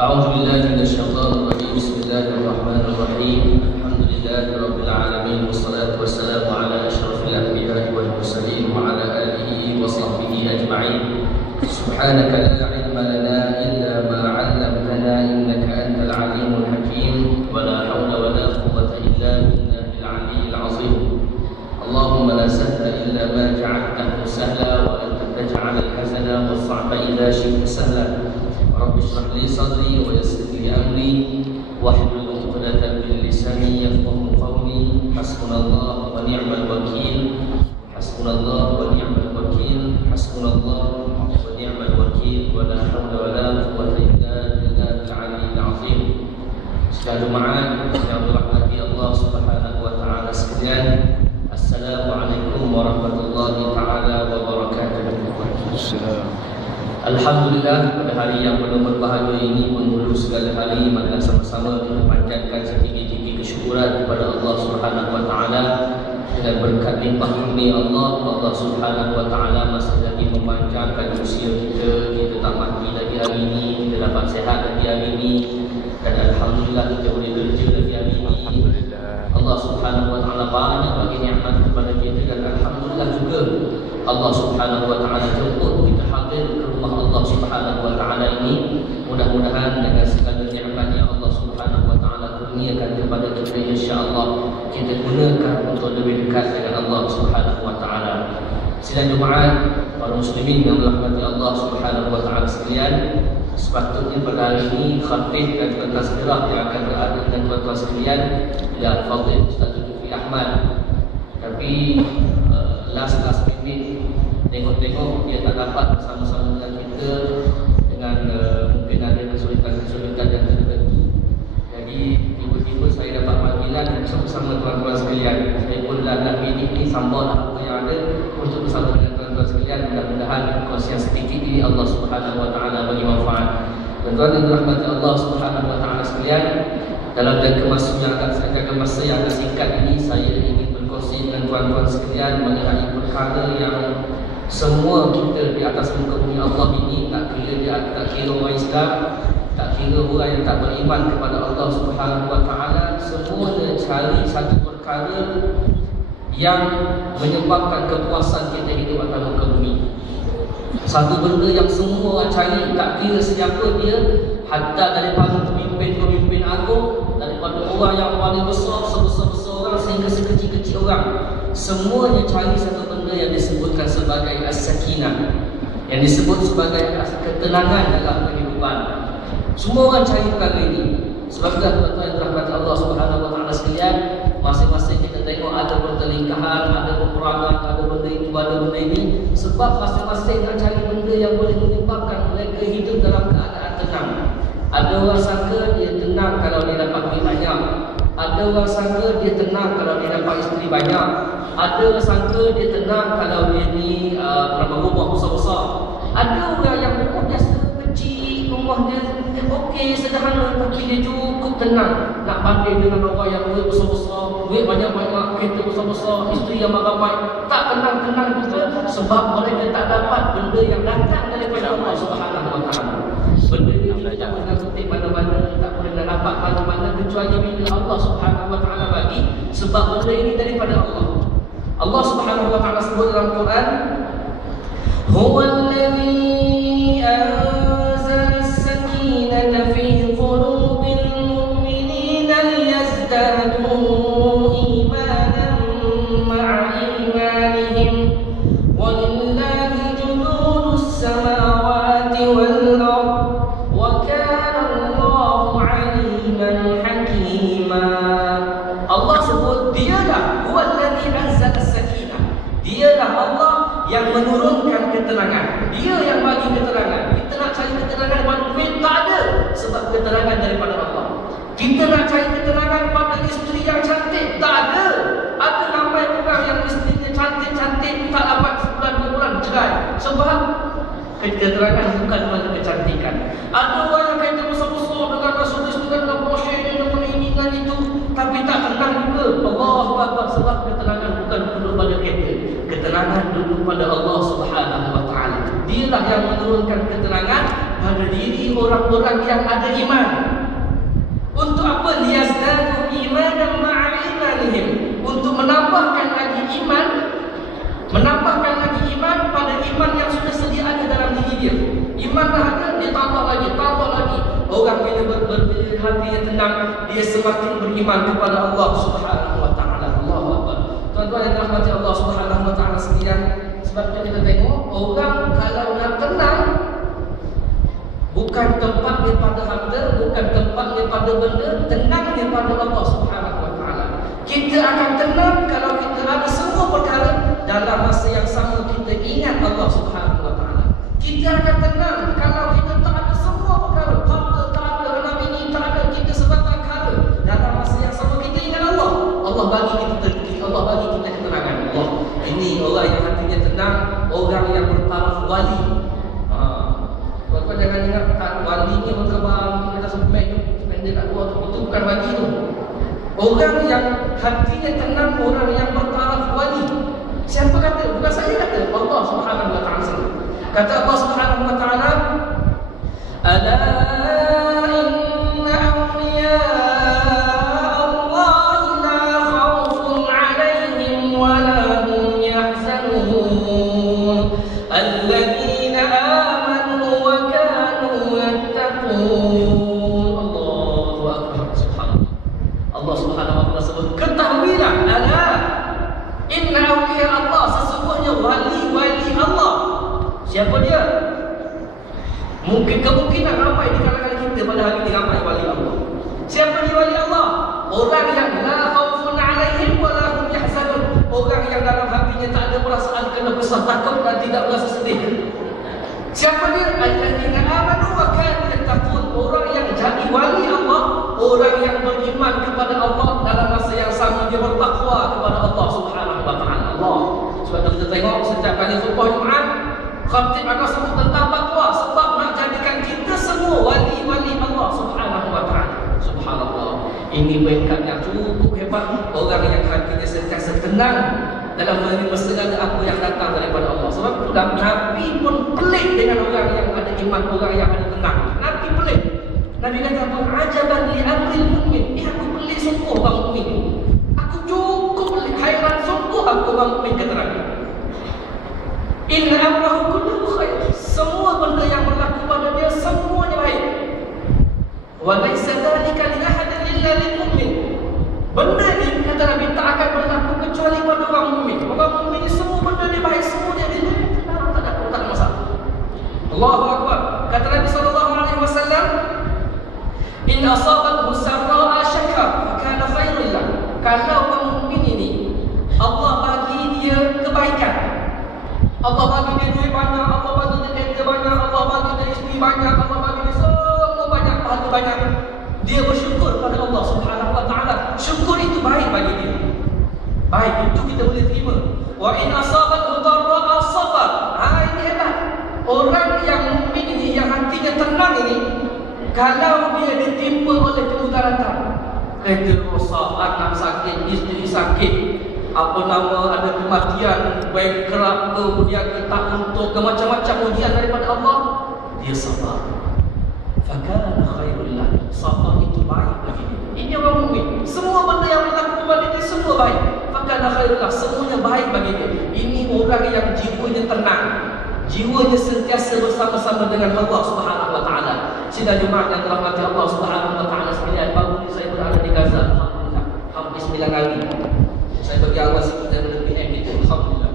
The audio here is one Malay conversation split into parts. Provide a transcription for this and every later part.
أعوذ بالله من الشيطان الرجيم. بسم الله الرحمن الرحيم. الحمد لله رب العالمين، والصلاة والسلام على أشرف الأنبياء والمرسلين وعلى آله وصحبه أجمعين. سبحانك لا علم لنا إلا ما علمتنا إنك أنت العليم الحكيم، ولا حول ولا قوة إلا بالله العلي العظيم. اللهم لا سهل إلا ما جعلته سهلا، وأنت تجعل الحزن والصعب إذا شئت سهلا. رب اشرح لي صدري ويسر لي أمري واحلل عقدة من لساني يفقهوا قولي. حسبنا الله ونعم الوكيل، حسبنا الله ونعم الوكيل، حسبنا الله ونعم الوكيل، ولا حول ولا قوة إلا بالله العلي العظيم. Sekalian jemaat yang dirahmati Allah Subhanahu wa taala sekalian, Assalamualaikum warahmatullahi taala wabarakatuh. Alhamdulillah, pada hari yang penuh berbahagia ini, menghulu segala hari, mari sama-sama kita panjatkan setinggi-tinggi kesyukuran kepada Allah Subhanahu wa taala. Dengan berkat limpah kurnia Allah Subhanahu wa taala masih lagi memanjangkan usia kita tak mati lagi hari ini, kita dapat sehat lagi hari ini, dan alhamdulillah kita boleh kerja lagi hari ini. Allah Subhanahu wa taala banyak bagi nikmat kepada kita, dan alhamdulillah juga Allah Subhanahu wa taala jemput kita hadir ke rumah Allah Subhanahu wa taala ini. Mudah-mudahan dengan segala nikmat yang Allah Subhanahu wa taala kurniakan kepada kita, insya-Allah kita gunakan untuk lebih dekat dengan Allah Subhanahu wa taala. Sidang jemaat, para muslimin yang dirahmati Allah Subhanahu wa taala sekalian, sepatutnya pada hari ini khatib dan juga tazkirah yang akan berada dengan tuan-tuan sekalian ya Fadil Ustaz Zulkifli Ahmad. Tapi last minute tengok-tengok dia tak dapat bersama-sama dengan kita, dengan mungkin ada kesulitan-kesulitan yang tertentu. Jadi tiba-tiba saya dapat panggilan bersama tuan-tuan sekalian. Saya pun dah minit ni sambal apa yang ada untuk bersama dengan tuan-tuan sekalian. Mudah-mudahan kongsian sedikit ini Allah Subhanahu wa taala bagi manfaat. Tuan-tuan yang dirahmati Allah Subhanahu wa taala sekalian, dalam jangka masa yang agak singkat ini, saya ingin berkongsi dengan tuan-tuan sekalian mengenai perkara yang semua kita di atas muka bumi Allah ini, tak kira orang Islam, tak kira orang yang tak beriman kepada Allah Subhanahu wa taala, semuanya cari satu perkara yang menyebabkan kepuasan kita hidup atas muka bumi. Satu benda yang semua orang cari, tak kira siapa dia, hatta daripada pemimpin-pemimpin agung, daripada orang yang paling besar, sebesar-besar orang sehingga sekecil-kecil orang, semuanya cari satu benda yang disebutkan sebagai as-sakinah, yang disebut sebagai ketenangan dalam kehidupan. Semua orang cari perkara ini. Sebab itulah tuan-tuan yang dirahmati Allah Subhanahu wa taala sekalian, masing-masing kita tengok ada pertelingkahan, ada peperangan, ada benda itu, ada benda ini, sebab masing-masing nak cari benda yang boleh menyebabkan mereka hidup dalam keadaan tenang. Ada orang sangka dia tenang kalau dia dapat duit banyak, ada orang sangka dia tenang kalau dia dapat isteri banyak, ada orang sangka dia tenang kalau dia ni rumah besar-besar, ada orang yang rumahnya kecil, rumahnya okey, sederhana, tapi dia cukup tenang. Nak banding dengan orang yang duit besar-besar, duit banyak-banyak, kereta besar-besar, isteri yang ramai, tak tenang-tenang juga, sebab mereka tak dapat benda yang datang daripada Allah Subhanahu wa taala. Benda ini tak boleh kutip mana-mana, tak boleh dapat mana-mana kecuali bila Allah Subhanahu wa taala bagi, sebab benda ini daripada Allah. Allah Subhanahu wa taala sebut dalam Quran, Huwallazi anzala as-sakinata fi qulubil mu'minina liyazdadu imanan ma'a imanihim wa lillahi junudus samawati wal ard wa kana Allahu 'aliman hakima. Allah sebut dialah huwallazi anzala as-sakinah, dialah Allah yang menurunkan ketenangan, dia yang bagi ketenangan. Kita nak cari ketenangan pada duit, tak ada, sebab ketenangan daripada Allah. Kita nak cari ketenangan pada isteri yang cantik, tak ada. Ada ramai orang yang isterinya cantik-cantik, tak dapat sebulan 2 bulan cerai, sebab keterangan bukan pada kecantikan. Ada orang yang kaitan besar-besar dengan rasulis, dengan Porsche, dengan ini, dengan itu, tapi tak tenang juga. Allahu Akbar, sebab ketenangan bukan duduk pada kereta, ketenangan duduk pada Allah Subhanahu wa taala. Dialah yang menurunkan ketenangan pada diri orang-orang yang ada iman. Untuk apa? Liyazdadu imanan ma'a imanihim, untuk menambahkan lagi iman, menambahkan lagi iman pada iman yang sudah sedia ada dalam diri dia. Iman dah ada, dia tambah lagi. Orang bila hatinya tenang, dia semakin beriman kepada Allah Subhanahu wa taala. Allahu akbar. Tuan-tuan yang dirahmati Allah Subhanahu wa taala sekalian, sebab itu kita tengok orang kalau nak tenang, bukan tempatnya pada harta, bukan tempatnya pada benda, tenangnya pada Allah Subhanahu wa taala. Kita akan tenang kalau kita ada semua perkara dalam masa yang sama kita ingat Allah Subhanahu wa taala. Kita akan tenang kalau kita tak ada semua perkara, harta tak ada, anak bini tak ada, kita sebatang kara, dalam masa yang sama kita ingat Allah. Allah bagi kita rezeki, Allah bagi kita ketenangan. Allah, ini orang yang hatinya tenang, orang yang bertaraf wali. Tuan-tuan jangan ingat wali ni orang terbang kita sampai pendek kat luar tu, itu bukan wali tu. Orang yang hatinya tenang, orang yang bertaraf wali. Siapa kata? Bukan saya kata, Allah Subhanahu wa taala. Kata Allah Subhanahu wa taala, ala inna awliya Allah la khawfun 'alaihim wa la hum yahzanun alladzina amanu wa kanu yattaqun. Allahu akbar. Subhanallah. Allah Subhanahu wa taala sebut, ketahuilah, ala inna awliya Allah, sesungguhnya wali-wali Allah. Siapa dia? Mungkin kemungkinan ramai di kalangan kita pada hari ini ramai wali Allah. Siapa dia wali Allah? Orang yang la khaufun 'alaihim wa la hum yahzanun. Orang yang dalam hatinya tak ada perasaan kena besar takut dan tidak merasa sedih. Siapa dia? Alladzina amanu wa kanu yattaqun. Orang yang jadi wali Allah, orang yang beriman kepada Allah, dalam masa yang sama dia bertakwa kepada Allah Subhanahu wa taala. Allah. Sebab kita tengok setiap kali khutbah Jumaat, khatib akan sebut tentang takwa, sebab nak jadikan kita semua wali-wali Allah Subhanahu wa taala. Subhanallah. Ini berkat yang cukup hebat, orang yang hatinya sentiasa tenang dalam menerima segala apa yang datang daripada Allah. Sebab itu Nabi pun pelik dengan orang yang ada iman, orang yang ada tenang. Nabi pelik. Nabi kata, ajaban li amril mu'min. Aku pelik sungguh orang mukmin. Aku cukup pelik, hairan sungguh aku orang mukmin, kata Nabi. Inna amrahu kulluhu khair. Semua benda yang berlaku pada dia semuanya baik. Wa laysa dhalika li ahadin illa lil mu'min. Benda ni kata Nabi tak akan berlaku kecuali pada orang mukmin. Orang mukmin ni semua benda dia baik, semua dia tak ada masalah. Allahu akbar. Kata Nabi sallallahu alaihi wasallam, in asabathu sarra'a syakar fa kana khairul lah. Kalau orang mukmin ini Allah bagi dia kebaikan, Allah bagi dia duit banyak, Allah bagi dia kerja banyak, Allah bagi dia isteri banyak, Allah bagi dia semua banyak, pahala banyak, dia bersyukur pada Allah Subhanahu wa taala. Syukur itu baik bagi dia. Baik, itu kita boleh terima. Wa in asabathu dharra'a sabar. Ini hebat. Orang yang mukmin ini, yang hatinya tenang ini, kalau dia ditimpa oleh kemudaratan, kerja rosak, anak sakit, isteri sakit, ada kematian, bankrupt, kemudian tak untuk macam-macam ujian daripada Allah, dia sabar. Fakana khairul lah. Sabar itu baik bagi dia. Ini orang mukmin. Semua benda yang berlaku kepada dia semua baik. Fakana khairul lah. Semuanya baik bagi dia. Ini orang yang jiwanya tenang, jiwanya sentiasa bersama-sama dengan Allah Subhanahu wa taala. Sidang Jumaat yang dirahmati Allah Subhanahu wa taala sekalian, baru ni saya berada di Gaza, alhamdulillah, hampir 9 hari. Saya bagi awal sikit daripada PM kita, alhamdulillah.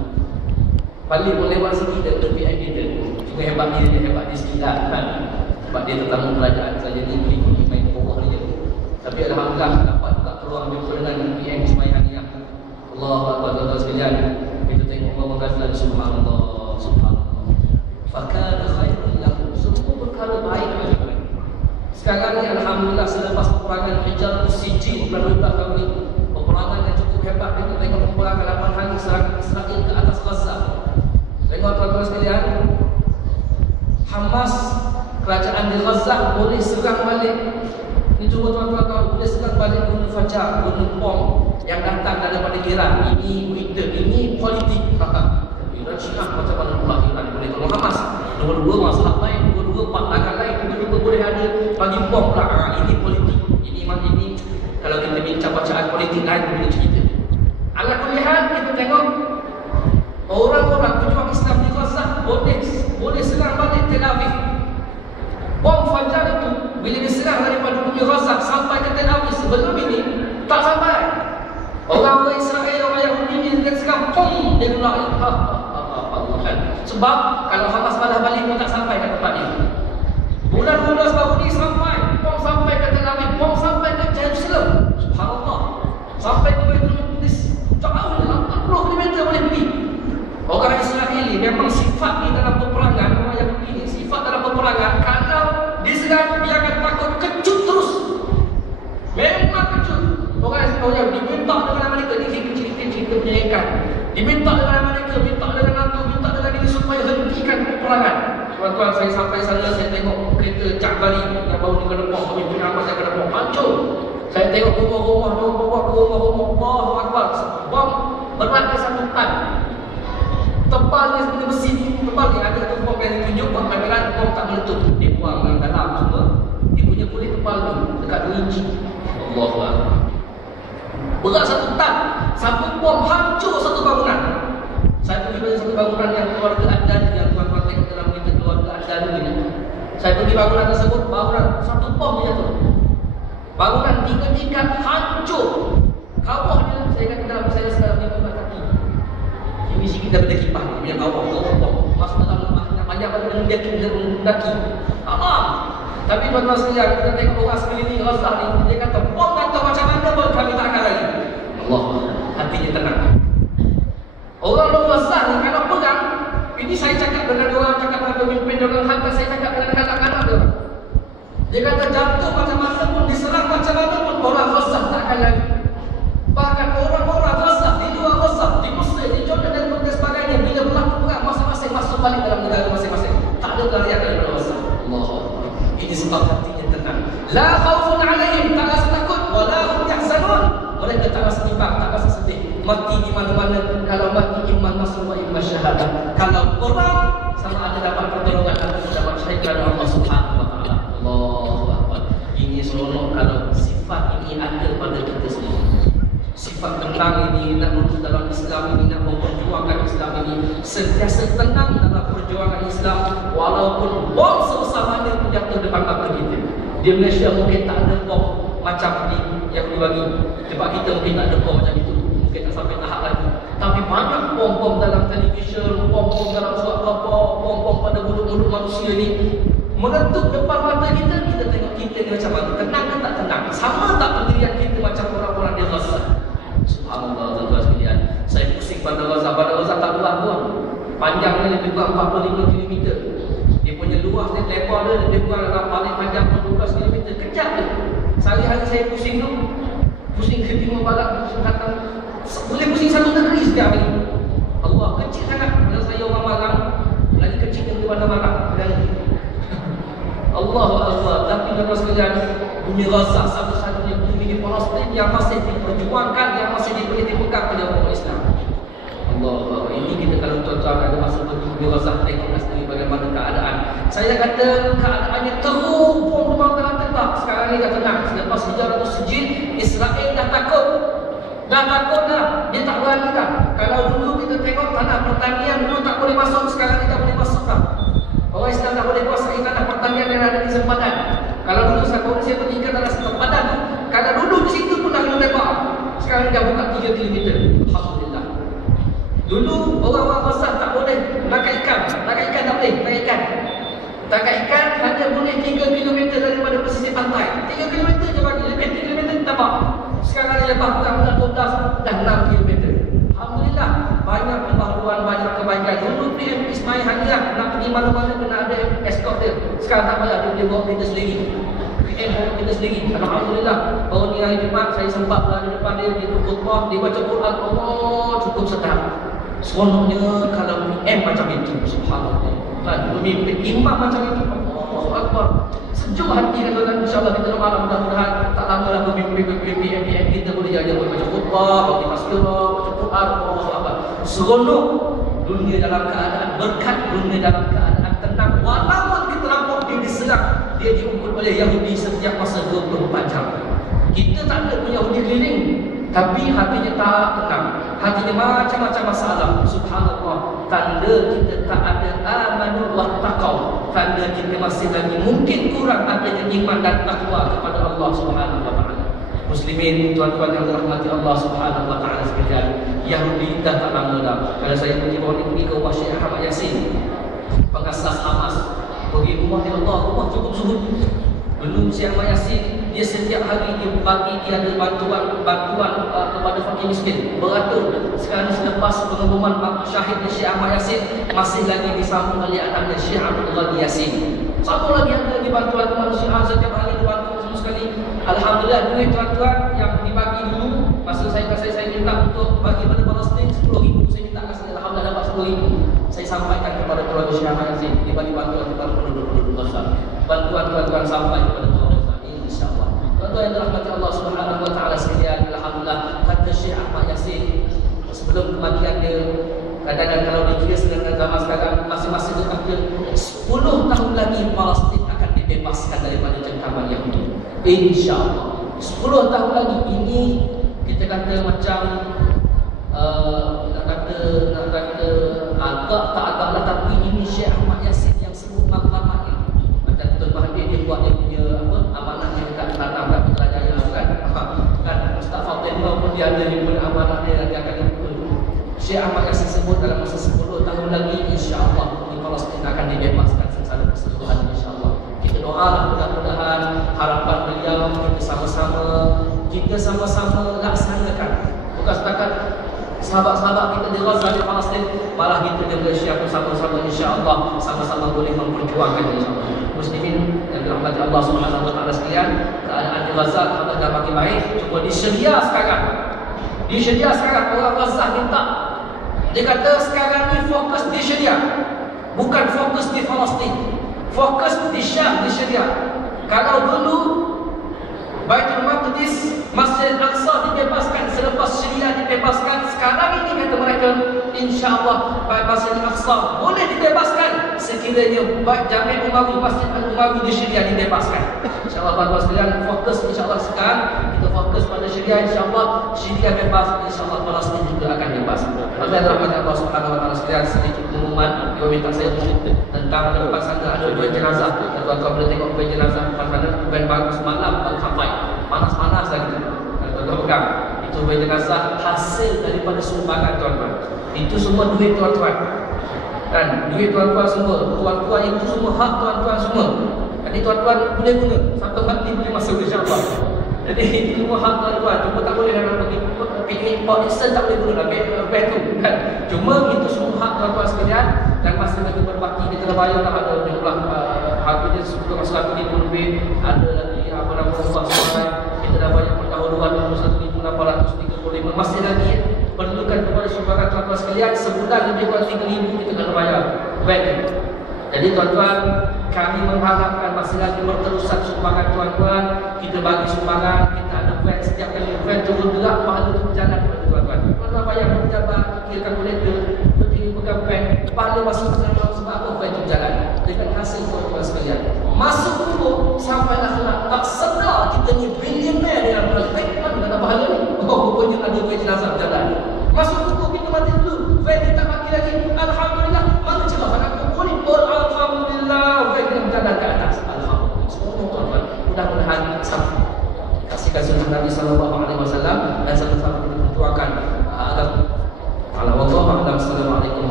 Paling boleh lewat sikit daripada PM kita. Cuma hebat dia hebat di sekitar kan. Sebab dia tetamu kerajaan saja ni, boleh main bawah dia. Tapi alhamdulillah dapat juga peluang jumpa dengan PM sembahyang ni. Allahu akbar, tuan-tuan sekalian. Kita tengok orang Gaza, subhanallah, subhanallah. Fakana khairul lahum. Semua perkara baik bagi mereka. Sekarang ni alhamdulillah, selepas peperangan Hijrah Sijin bulan 12 tahun ni, peperangan yang cukup hebat. Kita tengok peperangan 8 hari serangan Israel ke atas Gaza. Tengok tuan-tuan sekalian, Hamas, kerajaan di Gaza boleh serang balik. Ini cuba tuan-tuan tahu, boleh serang balik gunung Fajar, gunung Pom yang datang daripada Iran. Ini Twitter, ini politik. Iran Syiah macam mana pula Iran boleh tolong Hamas? Dua-dua masalah lain, dua-dua pandangan lain. pum, dia kena Allah kan. Sebab kalau Hamas balas balik pun tak sampai ke tempat dia. Bulan 12 baru ni sampai ke Tel Aviv, sampai ke Jerusalem. Subhanallah. Sampai ke Baitul Maqdis. Jauh 80 km boleh pergi. Orang Israel ni memang sifat di dalam peperangan, orang yang begini, sifat dalam peperangan, kalau diserang dia akan takut kecut terus. Memang kecut. Orang yang diminta dengan mereka ni cerita penyayangan. Diminta dengan mereka, minta dengan NATO, minta dengan ini supaya hentikan peperangan. Tuan-tuan, saya sampai sana, saya tengok kereta Ja'bari yang baru dikena bom, pemimpin Hamas yang kena bom, hancur. Saya tengok rumah-rumah, Allahu Akbar, bom beratnya 1 tan. Tebalnya seperti besi, tebal ni ada satu bom yang ditunjuk buat pameran, bom tak meletup. Dia buang dalam dalam semua. Dia punya kulit tebal ni dekat 2 inci. Allahu Akbar. Berat 1 tan. Satu bom hancur satu bangunan. Saya pergi pada satu bangunan yang keluarga Adan, yang tuan-tuan tengok dalam berita keluarga Adan ni. Saya pergi bangunan tersebut, bangunan satu bom dia jatuh. Bangunan 3 tingkat hancur. Kawah dia, saya kata dalam saya sekarang ni buat kaki. Misi kita pada kipah ni, punya kawah, masuk dalam lemah yang banyak pada dia mendaki. Tapi tuan-tuan sekalian, kita tengok orang sekeliling Gaza ni, dia kata, bom kata macam mana pun kami tak akan lagi. Allah, hatinya tenang. Orang Gaza ni kalau perang, ini saya cakap dengan orang, cakap dengan pemimpin orang hantar, saya cakap dengan kanak-kanak dia. Dia kata jatuh macam mana pun, diserang macam mana pun, orang Gaza tak akan lagi. Bahkan orang-orang Gaza, di luar Gaza, di Mesir, di Jordan dan sebagainya, bila berlaku perang, masing-masing masuk balik dalam negara masing-masing. Tak ada pelarian daripada Gaza. Allah. Ini sebab hatinya tenang. La khaufun alaihim, tak rasa takut, wala hum yahzanun. Mereka tak rasa bimbang, tak rasa sedih. Mati di mana-mana, kalau mati iman nasr wa imma syahadah. Kalau perang, sama ada dapat pertolongan atau dapat syahid kerana Allah Subhanahu wa taala. Allahu Akbar. Ini seronok kalau sifat ini ada pada kita semua. Sifat tenang ini, nak menuntut dalam Islam ini, nak memperjuangkan Islam ini, sentiasa tenang dalam perjuangan Islam, walaupun bom sebesar mana pun jatuh depan mata kita. Di Malaysia mungkin tak ada bom macam ni yang dibagi. Sebab kita mungkin tak ada bom macam itu, mungkin tak sampai tahap lagi. Tapi banyak bom-bom dalam televisyen, bom-bom dalam surat khabar, bom-bom pada mulut-mulut manusia ni meletup depan mata kita. Kita tengok kita ni macam mana, tenang ke tak tenang? Sama tak pendirian kita macam orang-orang di Gaza? Subhanallah, tuan-tuan sekalian, saya pusing pada Gaza. Pada Gaza tak luas pun, panjangnya lebih kurang 45 km. Dia punya luas dia, lebar dia lebih kurang dalam paling panjang pun 12 km. Kejap je. Sehari-hari saya pusing tu, pusing ke timur barat, boleh pusing satu negeri setiap hari. Allah, kecil sangat. Kalau saya orang Malang, lagi kecil yang di mana-mana. Allahu Akbar. Tapi tuan-tuan sekalian, bumi Gaza satu-satunya bumi di Palestin yang masih diperjuangkan, yang masih diberi dipegang oleh orang Islam. Allah, ini kita kalau tuan-tuan ada masa pergi bumi Gaza, tengoklah sendiri bagaimana keadaan. Saya kata keadaannya teruk, bom memang tengah tetap. Sekarang ni dah tenang. Selepas hijrah sejil, Israel dah takut. Dah takut dah. Dia tak berani dah. Kalau dulu kita tengok tanah pertanian dulu tak boleh masuk, sekarang kita boleh masuk dah. Orang Islam tak boleh kuasai tanah pertanian yang ada di sempadan. Kalau dulu saya pergi ke tanah sempadan, kalau duduk di situ pun dah kena tembak. Sekarang dah buka 3 km. Alhamdulillah. Dulu orang-orang Gaza tak boleh makan ikan. Makan ikan tak boleh. Makan ikan. Tangkap ikan hanya boleh 3 km daripada pesisir pantai. 3 km je bagi. Lebih 3 km tambah. Sekarang ni lepas perang 12 dah 6 km. Alhamdulillah, banyak pembaharuan, banyak kebaikan. Dulu PM Ismail Haniyah nak pergi mana-mana kena ada escort dia. Sekarang tak payah, dia bawa kita sendiri. PM bawa kita sendiri. Alhamdulillah, baru ni hari Jumaat saya sempat berada depan dia, dia khutbah, dia baca Quran. Allah, cukup sedap. Seronoknya kalau PM macam itu. Subhanallah. Kan, pemimpin imam macam itu. Allahu Akbar. Sejuk hati kan tuan-tuan. InsyaAllah kita doa mudah-mudahan tak lamalah pemimpin PM kita boleh jaga baca khutbah, bagi tazkirah, baca Quran. Allahu Akbar. Seronok dunia dalam keadaan berkat, dunia dalam keadaan tenang. Walaupun kita nampak dia diserang, dia diukur oleh Yahudi setiap masa 24 jam. Kita tak ada punya Yahudi keliling, tapi hatinya tak tenang. Hatinya macam-macam masalah. Subhanallah. Tanda kita tak ada amanu wa taqwa. Tanda kita masih lagi mungkin kurang adanya iman dan takwa kepada Allah Subhanahu wa taala. Muslimin, tuan-tuan yang dirahmati Allah Subhanahu wa taala sekalian, Yahudi dah tak lama dah. Kalau saya pergi ke rumah Syekh Ahmad Yasin, pengasas Hamas, pergi rumah dia, Allah, rumah cukup suhud. Belum Syekh Ahmad Yasin, dia setiap hari dia bagi, dia ada bantuan kepada fakir miskin beratur. Sekarang selepas pengumuman syahid Syekh Ahmad Yasin, masih lagi disambung oleh anaknya Syekh Abdul Ghani Yasin. Satu lagi ada lagi bantuan kemanusiaan, setiap hari dibantu semua sekali. Alhamdulillah, duit tuan-tuan yang dibagi dulu, masa saya minta untuk bagi pada Palestin 10,000, saya minta kasih, alhamdulillah dapat 10,000. Saya sampaikan kepada keluarga Syekh Ahmad Yasin, dia bagi bantuan kepada penduduk Gaza. Bantuan tuan-tuan sampai kepada keluarga Gaza, insya-Allah. Tuan-tuan yang dirahmati Allah Subhanahu wa taala sekalian, alhamdulillah kata Syekh Ahmad Yasin sebelum kematian dia, kadang-kadang kalau ditulis dengan zaman sekarang, masing-masing itu kata 10 tahun lagi Palestin akan dibebaskan daripada cengkaman Yahudi, insya-Allah. 10 tahun lagi. Ini kita kata macam nak kata agak tak agak lah, tapi ini Syekh Ahmad Yasin yang sebut maklumat ni. Macam Tuan Mahathir dia buat dia punya amanah dia dekat Tanam kat Putrajaya kan Mustafa Tembak pun dia ada dia punya amanah dia akan dibuka. Syekh Ahmad Yasin sebut dalam masa 10 tahun lagi insya-Allah di Palestin akan dibebaskan secara keseluruhan, insya-Allah. Kita doalah mudah-mudahan harapan beliau kita sama-sama laksanakan. Bukan setakat sahabat-sahabat kita di Gaza, di Palestin, malah kita juga siapa sama-sama insya-Allah sama-sama boleh memperjuangkan insya-Allah. Muslimin yang dirahmati Allah Subhanahu wa taala sekalian, keadaan di Gaza alhamdulillah dah makin baik. Cuma disedia sekarang orang Gaza minta. Dia kata sekarang ni fokus di Syria, bukan fokus di Palestin. Fokus di Syam, di Syria. Kalau dulu Baitul Maqdis, Masjid Al-Aqsa dibebaskan, selepas Syria dibebaskan, sekarang ini kata mereka insya-Allah Masjid Al-Aqsa boleh dibebaskan sekiranya Jami' Umawi, Masjid Al-Umawi di Syria dibebaskan. Insya-Allah tuan-tuan sekalian, fokus insya-Allah sekarang kita fokus pada Syria, insya-Allah Syria bebas, insya-Allah Palestin juga akan bebas. Tuan-tuan rahmat Allah Subhanahu wa taala sekalian, sedikit pengumuman dia minta saya tentang depan sana ada 2 jenazah. Tuan-tuan boleh tengok 2 jenazah depan sana, bukan baru semalam baru sampai. Panas-panas lagi. Tuan-tuan pegang. Itu 2 jenazah hasil daripada sumbangan tuan-tuan. Itu semua duit tuan-tuan. Kan? Duit tuan-tuan semua. Tuan-tuan itu semua hak tuan-tuan semua. Jadi tuan-tuan boleh guna. Satu hati boleh masuk, insya-Allah. Jadi itu semua hak tuan-tuan. Cuma tak boleh nak pergi piknik Pakistan, tak boleh guna beg tu kan. Cuma itu semua hak tuan-tuan sekalian. Dan masih lagi berbaki kita dah bayar dah ada jumlah harganya sebelum masa ini pun lebih ada lagi apa nama sekarang kita dah banyak pendahuluan 21,835 masih lagi perlukan kepada sumbangan tuan-tuan sekalian. Sebulan lebih kurang 3,000 kita kena bayar baik. Jadi tuan-tuan, kami mengharapkan masih lagi berterusan sumbangan tuan-tuan. Kita bagi sumbangan, kita ada van, setiap kali van turun gerak pahala itu berjalan kepada tuan-tuan. Tuan-tuan bayar pejabat, kira kalkulator, pergi pegang van, pahala masuk ke dalam sebab apa van itu berjalan dengan hasil tuan-tuan sekalian. Masuk dulu sampai akhirat, tak sedar kita ni billionaire di dalam praktek kan kata pahala ni. Oh, rupanya ada van jenazah berjalan. Masuk dulu kita mati dulu, van kita bagi lagi. Alhamdulillah, mana celah anak kumpul ni. Alhamdulillah, van kita berjalan ke atas. Alhamdulillah, semua tuan-tuan. Mudah-mudahan sampai kasihkan sunnah Nabi sallallahu alaihi wasallam dan